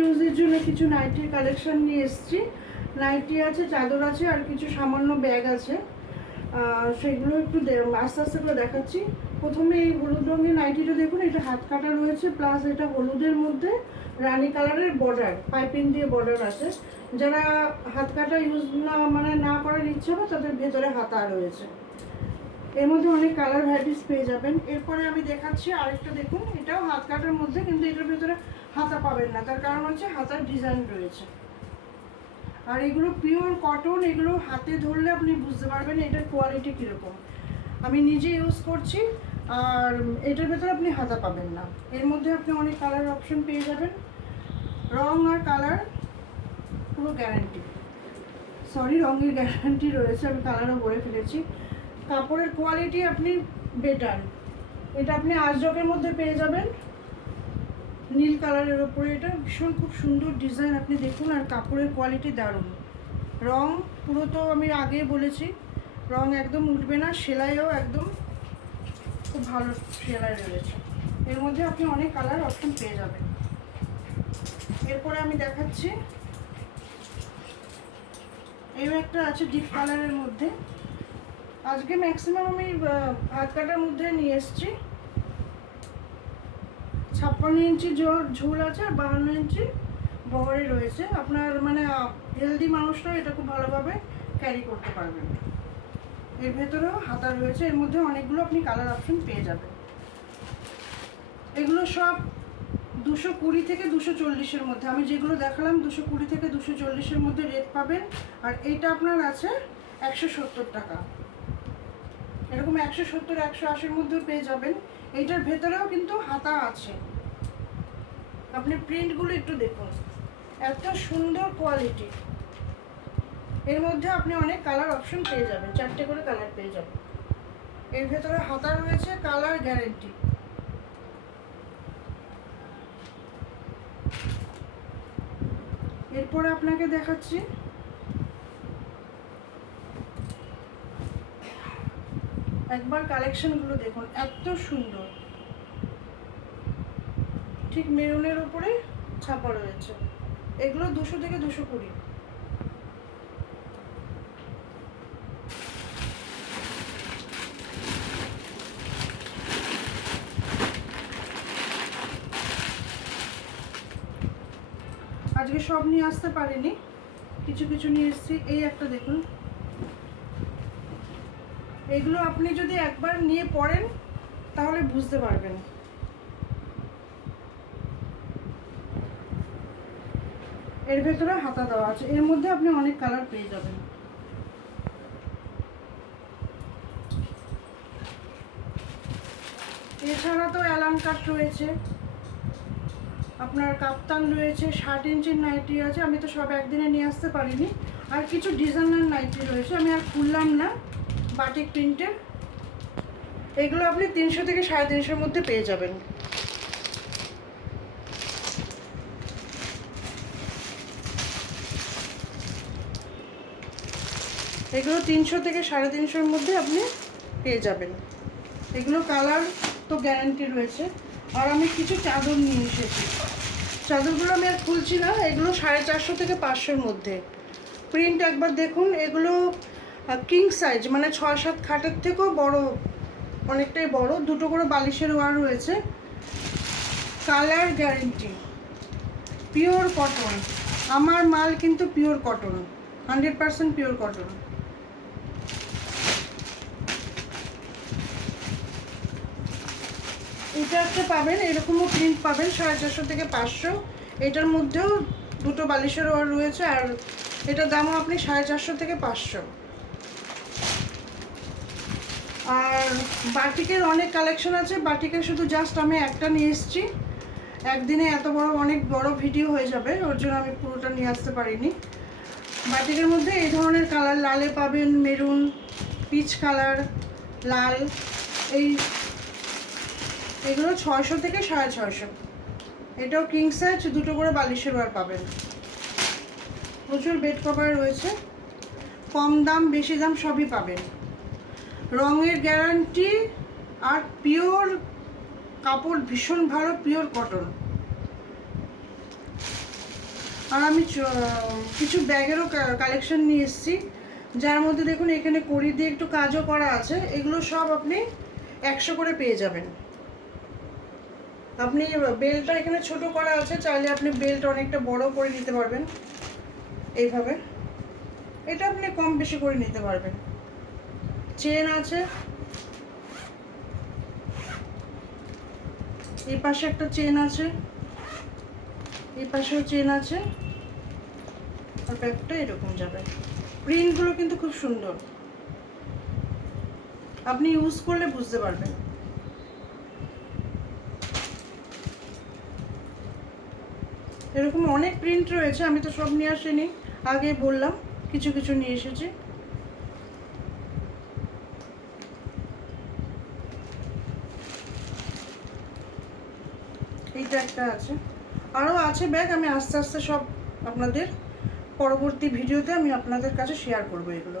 ইউজের জন্য কিছু নাইটির কালেকশন নিয়ে এসেছি। নাইটি আছে, চাদর আছে, আর কিছু সামান্য ব্যাগ আছে। সেগুলো একটু আস্তে আস্তে করে দেখাচ্ছি। প্রথমে এই হলুদ রঙের নাইটিটা দেখুন, এটা হাত কাটা রয়েছে, প্লাস এটা হলুদের মধ্যে রানী কালারের বর্ডার, পাইপিং দিয়ে বর্ডার আছে। যারা হাত কাটা ইউজ না করার ইচ্ছে হবে তাদের ভেতরে হাতা রয়েছে। এর মধ্যে অনেক কালার ভ্যারাইটিস পেয়ে যাবেন। এরপরে আমি দেখাচ্ছি আরেকটা, দেখুন এটাও হাত কাটার মধ্যে, কিন্তু এটার ভেতরে হাতা পাবেন না, তার কারণ হচ্ছে হাতার ডিজাইন রয়েছে। আর এগুলো পিওর কটন, এগুলো হাতে ধরলে আপনি বুঝতে পারবেন এটার কোয়ালিটি কীরকম। আমি নিজে ইউজ করছি, আর এটার ভেতরে আপনি হাতা পাবেন না। এর মধ্যে আপনি অনেক কালার অপশন পেয়ে যাবেন, রং আর কালার পুরো গ্যারান্টি। রঙের গ্যারান্টি রয়েছে, আমি কালারও করে ফেলেছি। কাপড়ের কোয়ালিটি আপনি বেটার। এটা আপনি আজরকের মধ্যে পেয়ে যাবেন, নীল কালারের ওপরে। এটা ভীষণ খুব সুন্দর ডিজাইন, আপনি দেখুন। আর কাপড়ের কোয়ালিটি দারুণ। রং পুরো তো আমি আগে বলেছি, রং একদম উঠবে না। সেলাইও একদম খুব ভালো সেলাই রয়েছে। এর মধ্যে আপনি অনেক কালার অপশন পেয়ে যাবেন। এরপরে আমি দেখাচ্ছি, এই একটা আছে ডিপ কালারের মধ্যে। আজকে ম্যাক্সিমাম আমি হাত কাটার মধ্যে নিয়ে এসেছি। 56 ইঞ্চি ঝুল আছে, আর 52 ইঞ্চি বহরে রয়েছে। আপনার মানে হেলদি মানুষরা এটা খুব ভালোভাবে ক্যারি করতে পারবেন। এর ভেতরেও হাতা রয়েছে। এর মধ্যে অনেকগুলো আপনি কালার অপশন পেয়ে যাবেন। এগুলো সব 220 থেকে 240-এর মধ্যে। আমি যেগুলো দেখালাম 220 থেকে 240-এর মধ্যে রেট পাবেন। আর এইটা আপনার আছে 170 টাকা। এরকম 170, 180-এর মধ্যেও পেয়ে যাবেন। এইটার ভেতরেও কিন্তু হাতা আছে। আপনি প্রিন্টগুলো একটু দেখুন, এত সুন্দর কোয়ালিটি। এর মধ্যে আপনি অনেক কালার অপশন পেয়ে যাবেন, 4টে করে কালার পেয়ে যাবেন। এর ভেতরে হাতা রয়েছে, কালার গ্যারেন্টি। এরপরে আপনাকে দেখাচ্ছি একবার কালেকশনগুলো দেখুন, এত সুন্দর। ঠিক মেরুনের উপরে ছাপা রয়েছে। এগুলো 200 থেকে 220। আজকে সব নিয়ে আসতে পারিনি, কিছু কিছু নিয়ে এসেছি। এই একটা দেখুন, এগুলো আপনি যদি একবার নিয়ে পড়েন তাহলে বুঝতে পারবেন। এর ভেতরে হাতা দেওয়া আছে। এর মধ্যে আপনি অনেক কালার পেয়ে যাবেন। এছাড়া তো অ্যালান কাট রয়েছে, আপনার কাপ্তান রয়েছে, 60 ইঞ্চির নাইটি আছে। আমি তো সব একদিনে নিয়ে আসতে পারিনি। আর কিছু ডিজাইনার নাইটি রয়েছে, আমি আর খুললাম না, বাটিক প্রিন্টের। এগুলো আপনি 300 থেকে 350-এর মধ্যে পেয়ে যাবেন। এগুলো 300 থেকে 350-এর মধ্যে আপনি পেয়ে যাবেন। এগুলো কালার তো গ্যারান্টি রয়েছে। আর আমি কিছু চাদর নিয়ে এসেছি। চাদরগুলো আমি আর খুলছি না। এগুলো 450 থেকে 500-এর মধ্যে। প্রিন্ট একবার দেখুন। এগুলো কিং সাইজ, মানে 6-7 খাটের থেকেও বড়, অনেকটাই বড়। 2টো করে বালিশের ওয়ার রয়েছে। Colour guarantee, pure cotton. আমার মাল কিন্তু পিওর কটন, 100% পিওর কটন। এটা একটা পাবেন, এরকমও প্রিন্ট পাবেন 450 থেকে 500। এটার মধ্যেও 2টো বালিশের ওয়ার রয়েছে। আর এটার দামও আপনি 450 থেকে 500। আর বাটিকের অনেক কালেকশন আছে। বাটিকের শুধু জাস্ট আমি একটা নিয়ে এসেছি। একদিনে এত অনেক বড় ভিডিও হয়ে যাবে, ওর জন্য আমি পুরোটা নিয়ে আসতে পারিনি। বাটিকের মধ্যে এই ধরনের কালার, লালে পাবেন, মেরুন, পিচ কালার, লাল। এগুলো 600 থেকে 650। এটাও কিং সাইজ, 2টো করে বালিশের ওয়ার পাবেন। প্রচুর বেড কভার রয়েছে, কম দাম বেশি দাম সবই পাবেন। রঙের গ্যারান্টি, আর পিওর কাপড়, ভীষণ ভালো, পিওর কটন। আর আমি কিছু ব্যাগেরও কালেকশন নিয়ে এসেছি, যার মধ্যে দেখুন এখানে কড়ি দিয়ে একটু কাজও করা আছে। এগুলো সব আপনি 100 করে পেয়ে যাবেন। আপনি বেল্টটা এখানে ছোট করা আছে, চাইলে আপনি বেল্ট অনেকটা বড় করে নিতে পারবেন এইভাবে। এটা আপনি কম বেশি করে নিতে পারবেন। চেন আছে, এই পাশে একটা চেন আছে, এই পাশেও চেন আছে, আর ব্যাগটা এরকম যাবে। প্রিন্টগুলো কিন্তু খুব সুন্দর, আপনি ইউজ করলে বুঝতে পারবেন। এরকম অনেক প্রিন্ট রয়েছে, আমি তো সব নিয়ে আসিনি, আগে বললাম কিছু কিছু নিয়ে এসেছি। এইটা একটা আছে, আরও আছে ব্যাগ। আমি আস্তে আস্তে সব আপনাদের পরবর্তী ভিডিওতে আমি আপনাদের কাছে শেয়ার করবো এগুলো।